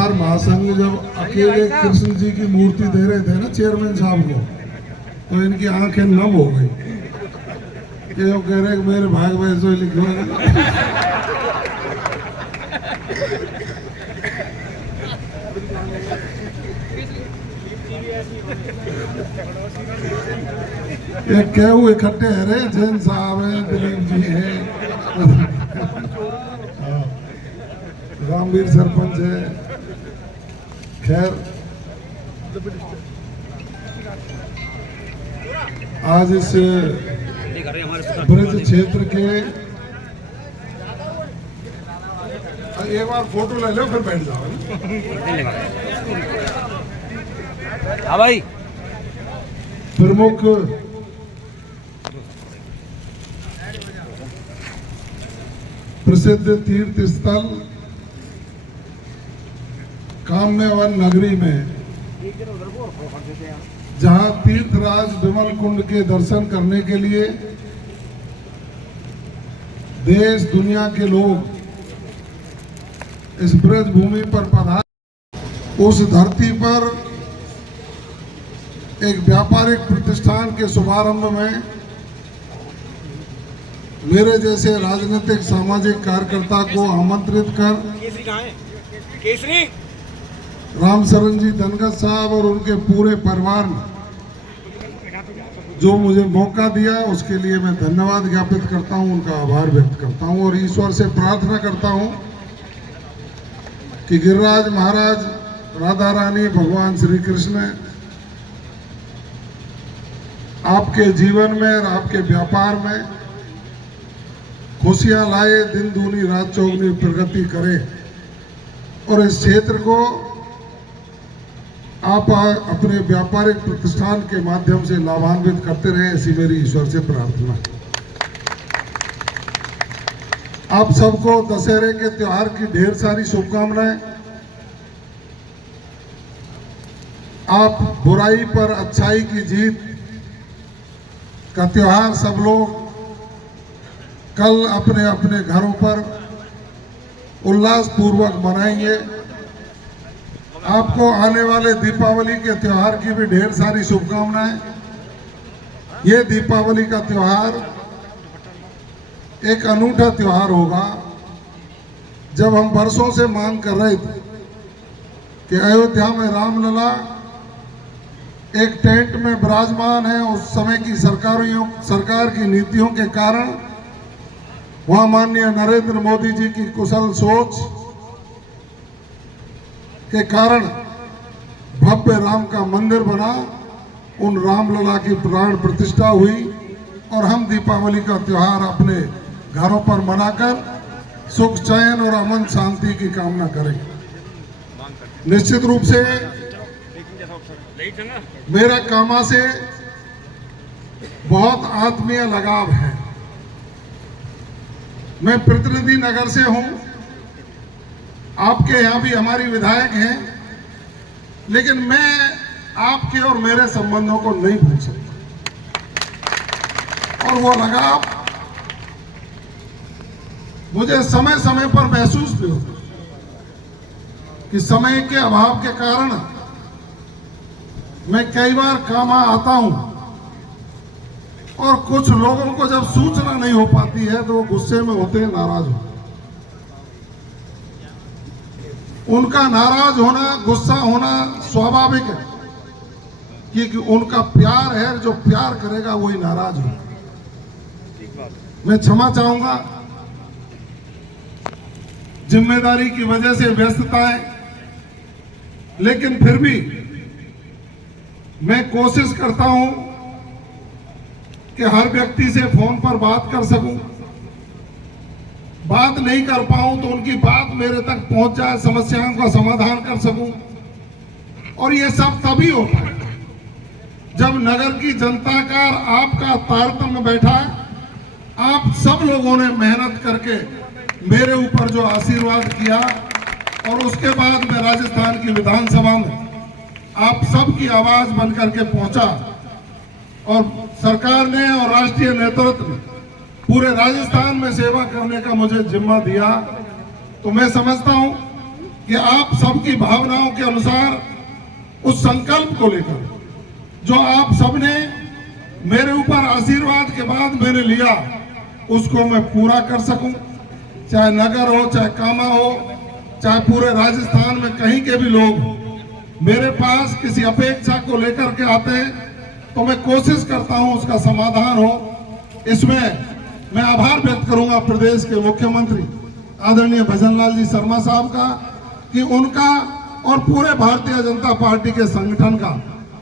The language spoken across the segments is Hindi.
बिहार महासंघ जब अकेले कृष्ण जी की मूर्ति दे रहे थे ना चेयरमैन साहब को, तो इनकी आंखें नम हो गई कि वो कह रहे मेरे भाग में ऐसे लिखो। ये केहू इकट्ठे है रे, जैन साहब है, दिलीप जी है, रामवीर सरपंच है। खैर आज इस ब्रज क्षेत्र के एक बार फोटो ले लो फिर बैठ जाओ। हाँ भाई। प्रमुख प्रसिद्ध तीर्थ स्थल काम्यवन नगरी में, जहां तीर्थराज विमल कुंड के दर्शन करने के लिए देश दुनिया के लोग इस ब्रज भूमि पर पधार, उस धरती पर एक व्यापारिक प्रतिष्ठान के शुभारंभ में मेरे जैसे राजनीतिक सामाजिक कार्यकर्ता को आमंत्रित कर रामशरण जी धनगत साहब और उनके पूरे परिवार ने जो मुझे मौका दिया उसके लिए मैं धन्यवाद ज्ञापित करता हूं, उनका आभार व्यक्त करता हूं और ईश्वर से प्रार्थना करता हूं कि गिरिराज महाराज, राधा रानी, भगवान श्री कृष्ण आपके जीवन में और आपके व्यापार में खुशियां लाए, दिन दूनी रात चौगुनी प्रगति करे और इस क्षेत्र को आप अपने व्यापारिक प्रतिष्ठान के माध्यम से लाभान्वित करते रहे, ऐसी मेरी ईश्वर से प्रार्थना है। आप सबको दशहरे के त्योहार की ढेर सारी शुभकामनाएं। आप बुराई पर अच्छाई की जीत का त्योहार सब लोग कल अपने अपने घरों पर उल्लास पूर्वक मनाएंगे। आपको आने वाले दीपावली के त्योहार की भी ढेर सारी शुभकामनाएं। ये दीपावली का त्योहार एक अनूठा त्योहार होगा। जब हम वर्षों से मांग कर रहे थे कि अयोध्या में रामलला एक टेंट में विराजमान है, उस समय की सरकार की नीतियों के कारण, वहां माननीय नरेंद्र मोदी जी की कुशल सोच के कारण भव्य राम का मंदिर बना, उन रामलला की प्राण प्रतिष्ठा हुई और हम दीपावली का त्योहार अपने घरों पर मनाकर सुख, चैन और अमन शांति की कामना करें। निश्चित रूप से मेरा कामा से बहुत आत्मीय लगाव है। मैं प्रतिनिधि नगर से हूं, आपके यहाँ भी हमारी विधायक हैं, लेकिन मैं आपके और मेरे संबंधों को नहीं भूल सकता और वो लगाव मुझे समय समय पर महसूस भी होता कि समय के अभाव के कारण मैं कई बार कामा आता हूं और कुछ लोगों को जब सूचना नहीं हो पाती है तो वो गुस्से में होते हैं, नाराज होते हैं। उनका नाराज होना, गुस्सा होना स्वाभाविक है, क्योंकि उनका प्यार है, जो प्यार करेगा वही नाराज हो। मैं क्षमा चाहूंगा, जिम्मेदारी की वजह से व्यस्तताएं, लेकिन फिर भी मैं कोशिश करता हूं कि हर व्यक्ति से फोन पर बात कर सकूं। बात नहीं कर पाऊं तो उनकी बात मेरे तक पहुंच जाए, समस्याओं का समाधान कर सकूं। और ये सब तभी होता है जब नगर की जनता का आपका तारतम्य बैठा है। आप सब लोगों ने मेहनत करके मेरे ऊपर जो आशीर्वाद किया और उसके बाद मैं राजस्थान की विधानसभा में आप सबकी आवाज बनकर के पहुंचा और सरकार ने और राष्ट्रीय नेतृत्व ने पूरे राजस्थान में सेवा करने का मुझे जिम्मा दिया। तो मैं समझता हूं कि आप सबकी भावनाओं के अनुसार उस संकल्प को लेकर जो आप सबने मेरे ऊपर आशीर्वाद के बाद मैंने लिया, उसको मैं पूरा कर सकूं। चाहे नगर हो, चाहे कामा हो, चाहे पूरे राजस्थान में कहीं के भी लोग मेरे पास किसी अपेक्षा को लेकर के आते हैं, तो मैं कोशिश करता हूं उसका समाधान हो। इसमें मैं आभार व्यक्त करूंगा प्रदेश के मुख्यमंत्री आदरणीय भजनलाल जी शर्मा साहब का, कि उनका और पूरे भारतीय जनता पार्टी के संगठन का,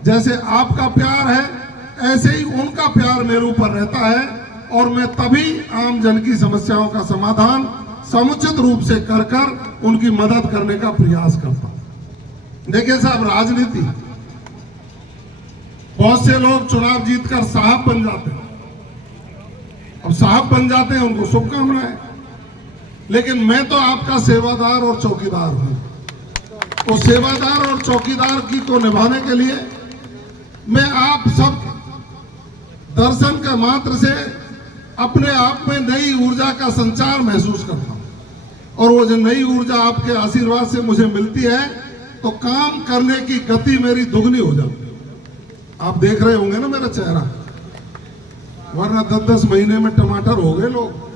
जैसे आपका प्यार है ऐसे ही उनका प्यार मेरे ऊपर रहता है, और मैं तभी आम जन की समस्याओं का समाधान समुचित रूप से कर उनकी मदद करने का प्रयास करता हूं। देखिए साहब, राजनीति, बहुत से लोग चुनाव जीतकर साहब बन जाते हैं। अब साहब बन जाते हैं, उनको शुभकामनाएं, लेकिन मैं तो आपका सेवादार और चौकीदार हूं। तो सेवादार और चौकीदार की को निभाने के लिए मैं आप सब दर्शन का मात्र से अपने आप में नई ऊर्जा का संचार महसूस करता हूं, और वो जो नई ऊर्जा आपके आशीर्वाद से मुझे मिलती है, तो काम करने की गति मेरी दुगनी हो जाती है। आप देख रहे होंगे ना मेरा चेहरा, वरना 10-10 महीने में टमाटर हो गए लोग।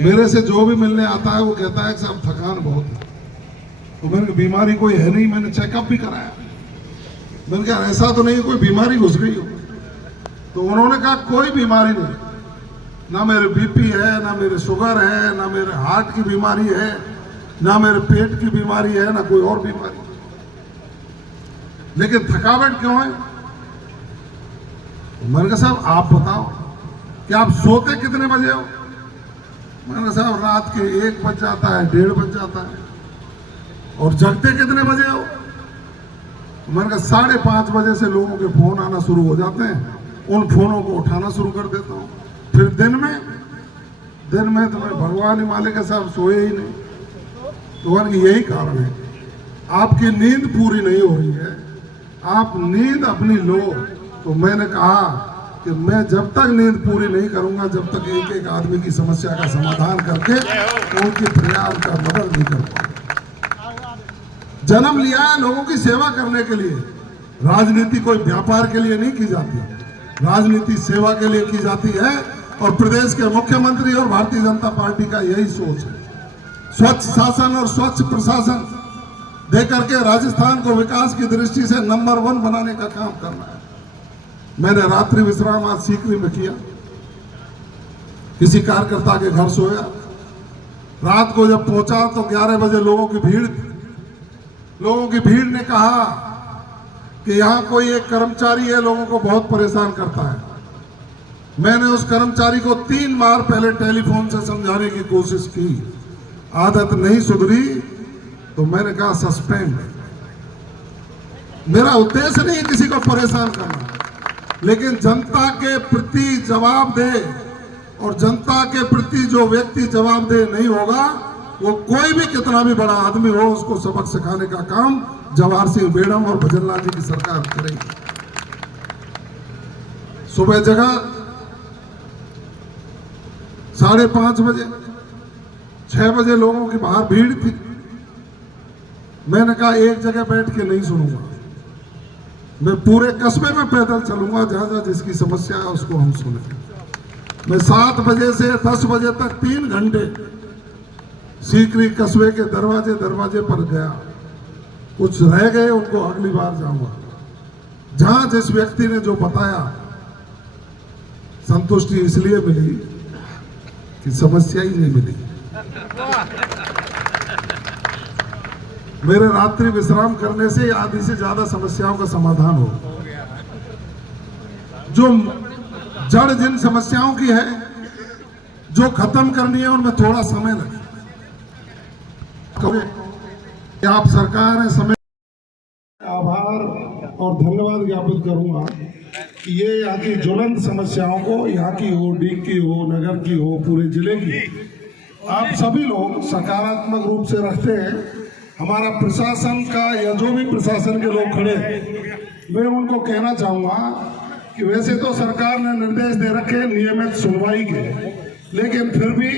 मेरे से जो भी मिलने आता है वो कहता है कि साहब थकान बहुत है। तो मैंने बीमारी कोई है नहीं, मैंने चेकअप भी कराया। मैंने कहा ऐसा तो नहीं कोई बीमारी घुस गई हो? तो उन्होंने कहा कोई बीमारी नहीं, ना मेरे बीपी है, ना मेरे शुगर है, ना मेरे हार्ट की बीमारी है, ना मेरे पेट की बीमारी है, ना कोई और बीमारी। लेकिन थकावट क्यों है? मैंने कहा साहब आप बताओ कि आप सोते कितने बजे हो? मैंने कहा साहब रात के 1 बज जाता है, 1:30 बज जाता है। और जगते कितने बजे हो? मैंने कहा 5:30 बजे से लोगों के फोन आना शुरू हो जाते हैं, उन फोनों को उठाना शुरू कर देता हूँ। फिर दिन में तो मैं भगवान ही मालिक है साहब, सोए ही नहीं। तो यही कारण है, आपकी नींद पूरी नहीं हो रही है। आप नींद अपनी लो। तो मैंने कहा कि मैं जब तक नींद पूरी नहीं करूंगा, जब तक एक एक आदमी की समस्या का समाधान करके उनकी प्रयास का मदद नहीं कर पाऊंगा। जन्म लिया है लोगों की सेवा करने के लिए। राजनीति कोई व्यापार के लिए नहीं की जाती, राजनीति सेवा के लिए की जाती है। और प्रदेश के मुख्यमंत्री और भारतीय जनता पार्टी का यही सोच है, स्वच्छ शासन और स्वच्छ प्रशासन दे करके राजस्थान को विकास की दृष्टि से नंबर 1 बनाने का काम करना है। मैंने रात्रि विश्राम आज सीकरी में किया, किसी कार्यकर्ता के घर सोया। रात को जब पहुंचा तो 11 बजे लोगों की भीड़ थी। लोगों की भीड़ ने कहा कि यहाँ कोई एक कर्मचारी है, लोगों को बहुत परेशान करता है। मैंने उस कर्मचारी को 3 बार पहले टेलीफोन से समझाने की कोशिश की, आदत नहीं सुधरी, तो मैंने कहा सस्पेंड। मेरा उद्देश्य नहीं किसी को परेशान करना, लेकिन जनता के प्रति जवाबदेह और जनता के प्रति जो व्यक्ति जवाबदेह नहीं होगा, वो कोई भी कितना भी बड़ा आदमी हो, उसको सबक सिखाने का काम जवाहर सिंह मेडम और भजनलाल जी की सरकार करेगी। सुबह जगह 5:30 बजे, 6 बजे लोगों की बाहर भीड़ थी। मैंने कहा एक जगह बैठ के नहीं सुनूंगा, मैं पूरे कस्बे में पैदल चलूंगा, जहां जहां जिसकी समस्या है उसको हम सुने। मैं 7 बजे से 10 बजे तक 3 घंटे सीकरी कस्बे के दरवाजे पर गया। कुछ रह गए, उनको अगली बार जाऊंगा। जहां जिस व्यक्ति ने जो बताया, संतुष्टि इसलिए मिली कि समस्या ही नहीं मिली। मेरे रात्रि विश्राम करने से आधी से ज्यादा समस्याओं का समाधान हो। जो जड़ जिन समस्याओं की है, जो खत्म करनी है, उनमें थोड़ा समय लगे। आप सरकार है, समय आभार और धन्यवाद ज्ञापित करूंगा कि ये यहाँ की ज्वलंत समस्याओं को, यहाँ की हो, डीग की हो, नगर की हो, पूरे जिले की, आप सभी लोग सकारात्मक रूप से रखते हैं। हमारा प्रशासन का या जो भी प्रशासन के लोग खड़े, मैं उनको कहना चाहूंगा कि वैसे तो सरकार ने निर्देश दे रखे नियमित सुनवाई के, लेकिन फिर भी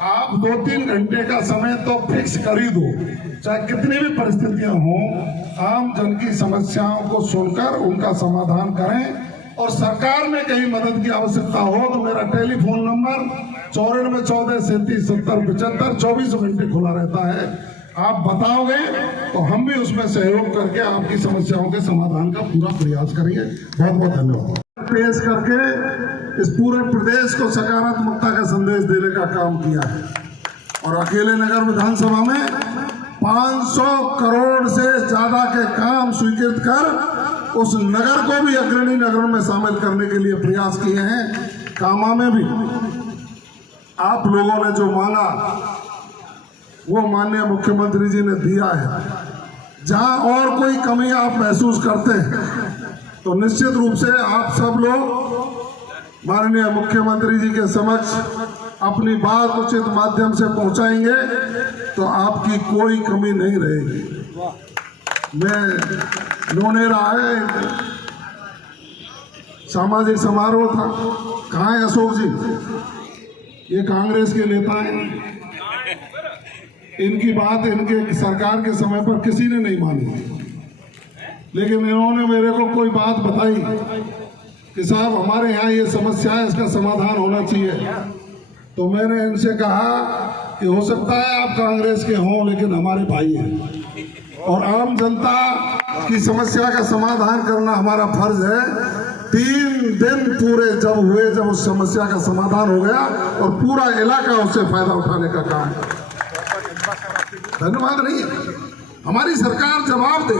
आप 2-3 घंटे का समय तो फिक्स कर ही दो, चाहे कितनी भी परिस्थितियां हों, आम जन की समस्याओं को सुनकर उनका समाधान करें। और सरकार में कहीं मदद की आवश्यकता हो तो मेरा टेलीफोन नंबर 9414377075 24 घंटे खुला रहता है। आप बताओगे तो हम भी उसमें सहयोग करके आपकी समस्याओं के समाधान का पूरा प्रयास करेंगे। बहुत बहुत धन्यवाद। पेश करके इस पूरे प्रदेश को सकारात्मकता का संदेश देने का काम किया है और अकेले नगर विधानसभा में 500 करोड़ से ज्यादा के काम स्वीकृत कर उस नगर को भी अग्रणी नगरों में शामिल करने के लिए प्रयास किए हैं। कामा में भी आप लोगों ने जो मांगा वो माननीय मुख्यमंत्री जी ने दिया है। जहां और कोई कमी आप महसूस करते हैं तो निश्चित रूप से आप सब लोग माननीय मुख्यमंत्री जी के समक्ष अपनी बात उचित माध्यम से पहुंचाएंगे तो आपकी कोई कमी नहीं रहेगी। मैं लोनेरा है, सामाजिक समारोह था, कहाँ है अशोक जी? ये कांग्रेस के नेता हैं, इनकी बात इनके सरकार के समय पर किसी ने नहीं मानी, लेकिन इन्होंने मेरे को कोई बात बताई कि साहब हमारे यहाँ ये समस्या है, इसका समाधान होना चाहिए। तो मैंने इनसे कहा कि हो सकता है आप कांग्रेस के हों लेकिन हमारे भाई हैं और आम जनता की समस्या का समाधान करना हमारा फर्ज है। 3 दिन पूरे जब हुए, जब उस समस्या का समाधान हो गया और पूरा इलाका उससे फायदा उठाने का काम किया। धन्यवाद नहीं है, हमारी सरकार जवाब दे।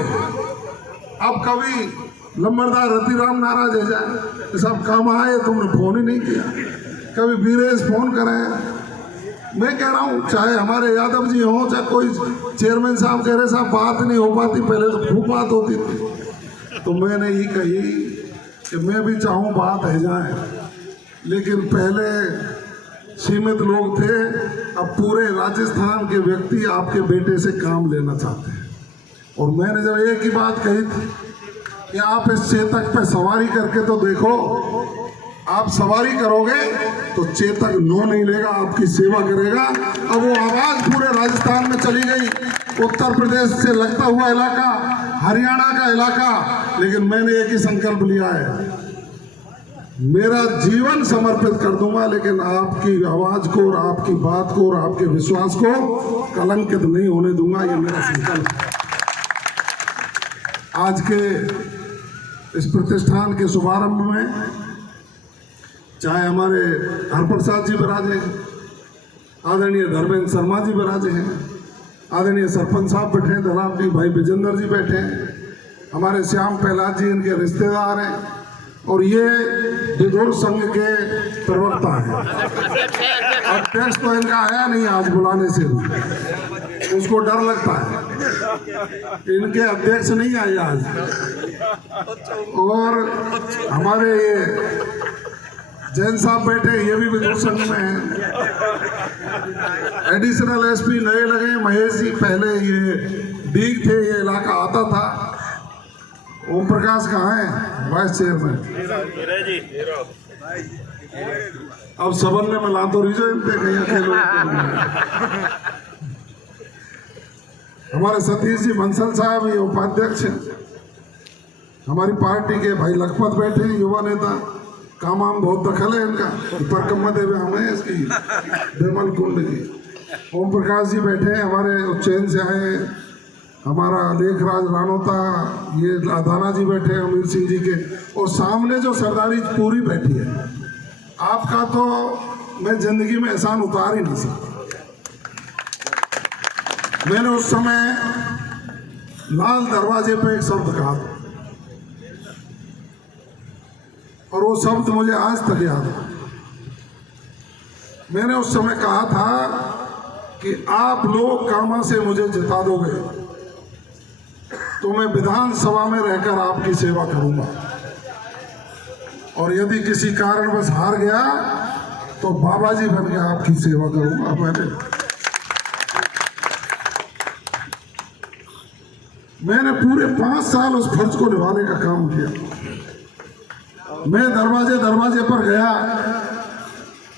अब कभी लंबरदार रतिराम नाराज है जाए, सब काम आए तुमने फोन ही नहीं किया, कभी वीरेश फोन करें। मैं कह रहा हूँ चाहे हमारे यादव जी हों, चाहे कोई चेयरमैन साहब कह रहे साहब बात नहीं हो पाती, पहले तो खूब बात होती थी। तो मैंने ये कही कि मैं भी चाहूँ बात है जाए, लेकिन पहले सीमित लोग थे, अब पूरे राजस्थान के व्यक्ति आपके बेटे से काम लेना चाहते हैं। और मैंने जब एक ही बात कही थी कि आप इस चेतक पे सवारी करके तो देखो, आप सवारी करोगे तो चेतक नो नहीं लेगा, आपकी सेवा करेगा। अब वो आवाज पूरे राजस्थान में चली गई, उत्तर प्रदेश से लगता हुआ इलाका, हरियाणा का इलाका, लेकिन मैंने एक ही संकल्प लिया है, मेरा जीवन समर्पित कर दूंगा, लेकिन आपकी आवाज को और आपकी बात को और आपके विश्वास को कलंकित नहीं होने दूंगा। ये मेरा संकल्प है। आज के इस प्रतिष्ठान के शुभारंभ में चाहे हमारे हरप्रसाद जी विराजे हैं, आदरणीय धर्मेंद्र शर्मा जी विराजे हैं, आदरणीय सरपंच साहब बैठे हैं, दलाल जी भाई विजेंद्र जी बैठे हैं, हमारे श्याम पहलाद जी इनके रिश्तेदार हैं और ये विदुर संघ के प्रवक्ता हैं। अध्यक्ष तो इनका आया नहीं आज बुलाने से भी, उसको डर लगता है, इनके अध्यक्ष नहीं आए आज। और हमारे ये जैन साहब बैठे, ये भी विदुर संघ में हैं। एडिशनल एसपी नए लगे महेश जी, पहले ये डीग थे, ये इलाका आता था। ओम प्रकाश कहाँ है? Vice chairman. अब सबल ने मिला तो रिजो कहीं अकेले। हमारे सतीश जी बंसल साहब ये उपाध्यक्ष हैं। हमारी पार्टी के भाई लखपत बैठे हैं, युवा नेता, काम बहुत दखल है इनका, परकम्मा देवे हमें इसकी बेमल कुंड की। ओम प्रकाश जी बैठे हैं, हमारे उज्जैन से आए हैं, हमारा लेखराज रानोता, ये दाना जी बैठे हैं अमीर सिंह जी के, और सामने जो सरदारी पूरी बैठी है, आपका तो मैं जिंदगी में एहसान उतार ही नहीं सकता। मैंने उस समय लाल दरवाजे पे एक शब्द कहा था और वो शब्द मुझे आज तक याद है। मैंने उस समय कहा था कि आप लोग कामा से मुझे जिता दोगे तो मैं विधानसभा में रहकर आपकी सेवा करूंगा, और यदि किसी कारणवश हार गया तो बाबा जी बन के आपकी सेवा करूंगा। मैंने पूरे 5 साल उस फर्ज को निभाने का काम किया। मैं दरवाजे दरवाजे पर गया,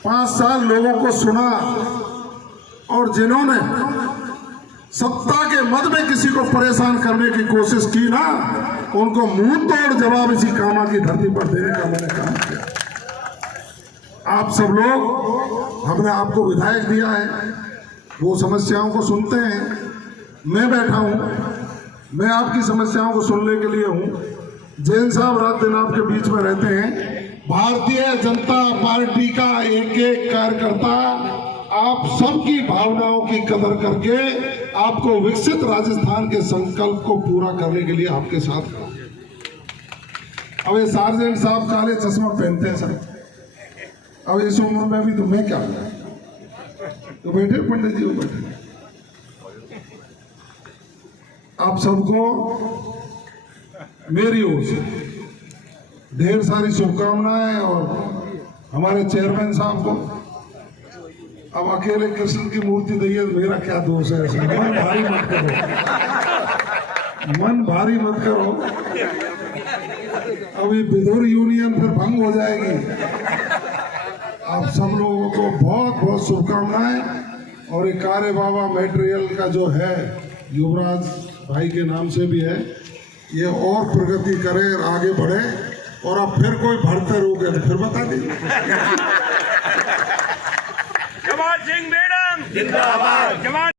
5 साल लोगों को सुना, और जिन्होंने सत्ता के मद में किसी को परेशान करने की कोशिश की ना, उनको मुंह तोड़ जवाब इसी कामा की धरती पर देने का मैंने काम किया। आप सब लोग, हमने आपको विधायक दिया है, वो समस्याओं को सुनते हैं। मैं बैठा हूं, मैं आपकी समस्याओं को सुनने के लिए हूं। जैन साहब रात दिन आपके बीच में रहते हैं। भारतीय जनता पार्टी का एक एक कार्यकर्ता आप सबकी भावनाओं की कदर करके आपको विकसित राजस्थान के संकल्प को पूरा करने के लिए आपके साथ खड़ा है। अब ये सार्जेंट साहब काले चश्मा पहनते हैं सर, अब इस उम्र में भी तो मैं क्या तो बैठे पंडित जी, बैठे। आप सबको मेरी ओर से ढेर सारी शुभकामनाएं। और हमारे चेयरमैन साहब को, अब अकेले कृष्ण की मूर्ति दैये तो मेरा क्या दोष है? मन भारी मत करो, मन भारी मत करो। अभी विदुर यूनियन फिर भंग हो जाएगी। आप सब लोगों को बहुत बहुत शुभकामनाएं। और ये कार्य बाबा मटेरियल का जो है, युवराज भाई के नाम से भी है, ये और प्रगति करे और आगे बढ़े। और अब फिर कोई भरते रोके तो फिर बता दीजिए। जवान सिंह मैडम जिंदाबाद। जवान